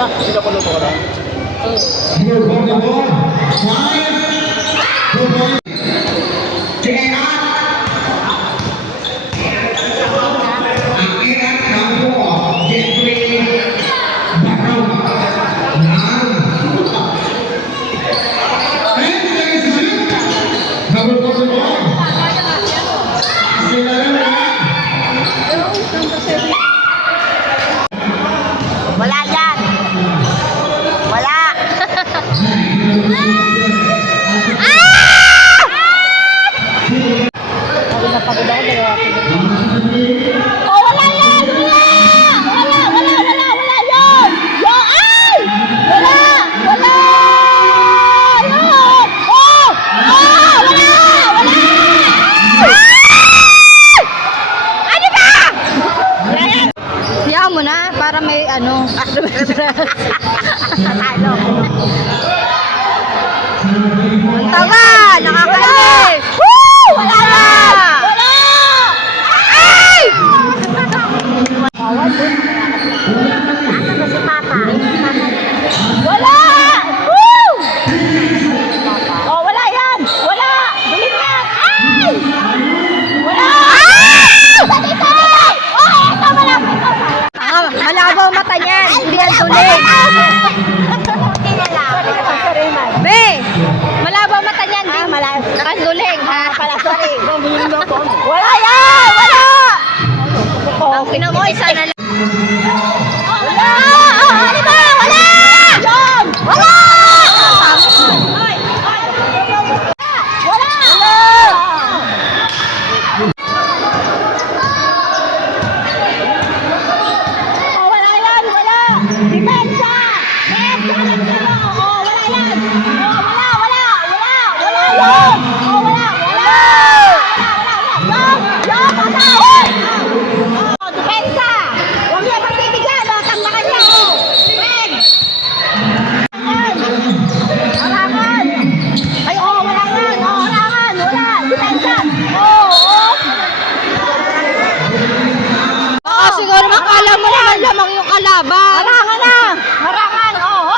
Sino po luto ka lang? Wala yan. Wala. Oh, wala yan. Wala yun. Yo, ay! Wala. Yun. Oh, wala. Ano ba? Hayaan mo na para may ano. Talo. Tama! Nakakainis! Wala na! Wala! Ay! Si Papa. Wala! Woo! Oh, wala yan! Wala! Dulit yan! Ay! Wala! Dito! Oh, ito malapit ko. Malabaw mata niyan. Hindi yan tuloy. Be! Malabaw mata niyan. Hindi kanduling, ha? Sorry. Wala yan! Wala! Ang pinamoy, sana lang. Wala! Ano ba? Wala! Yan! Wala! Oh, wala yan! Wala! Depensa! Oh, wala yan! Oh, wala yun! Oh, wala! Patawin! Oh, depensa! Huwag niya pagbibigyan! Oh, tanggakan niya! Oh! Red! Harangan! Ay, oh, harangan! Oh, harangan! Wala! Depensa! Oh! Oo, siguro makala mo naman lamang yung kalaban. Harangan na! Harangan! Oh!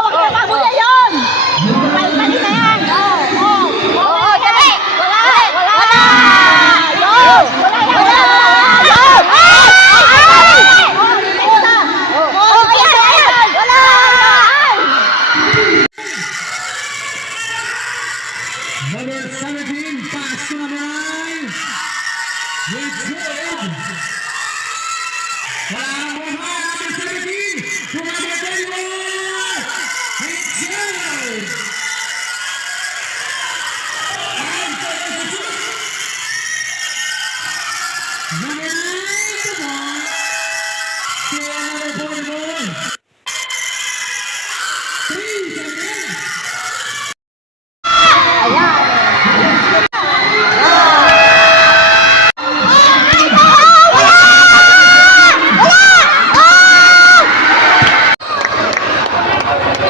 Huwag niya pagbulya yun! Palpalin na yan! Oh! Dali! Wala! Yun! Wala! Yun! Oh, depensa! Oh, ayan! Wala! Number 17, pass to number 9. It's good. Wala nang buhay. Number 17 to number 21. It's good. Number 9, come on. To number 41. 3 seconds.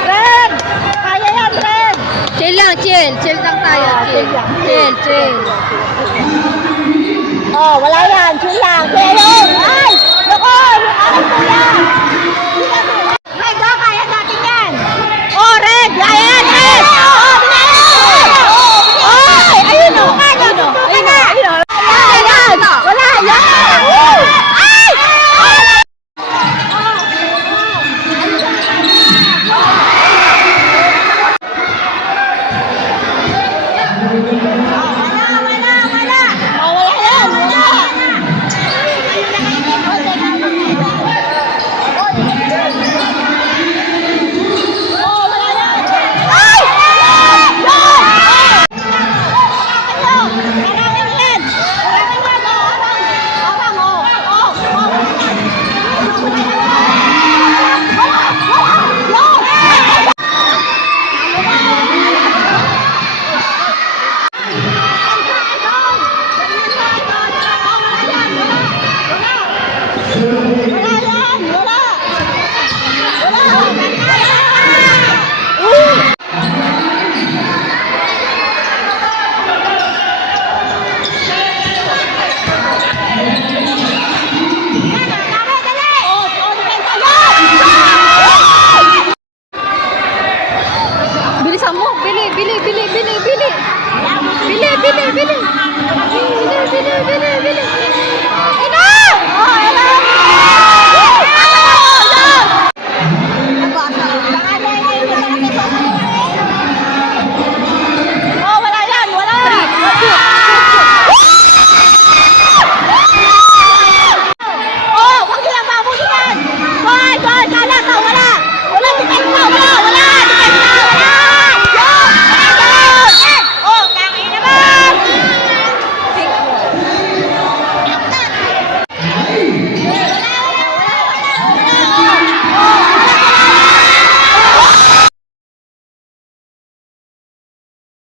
Red! Kaya yan, Red! Chill lang, chill. Chill lang tayo. Chill. Oh, wala yan. Chill lang. Pero, ay! Naku! Yung aking kuya! Red, oh, kaya natin yan! Oh, Red! Kaya yan, Red! Oh, binayaan! Oh, ayun o! Ayun o! Wala yan! Ay! Wala yan! Wala! Wala!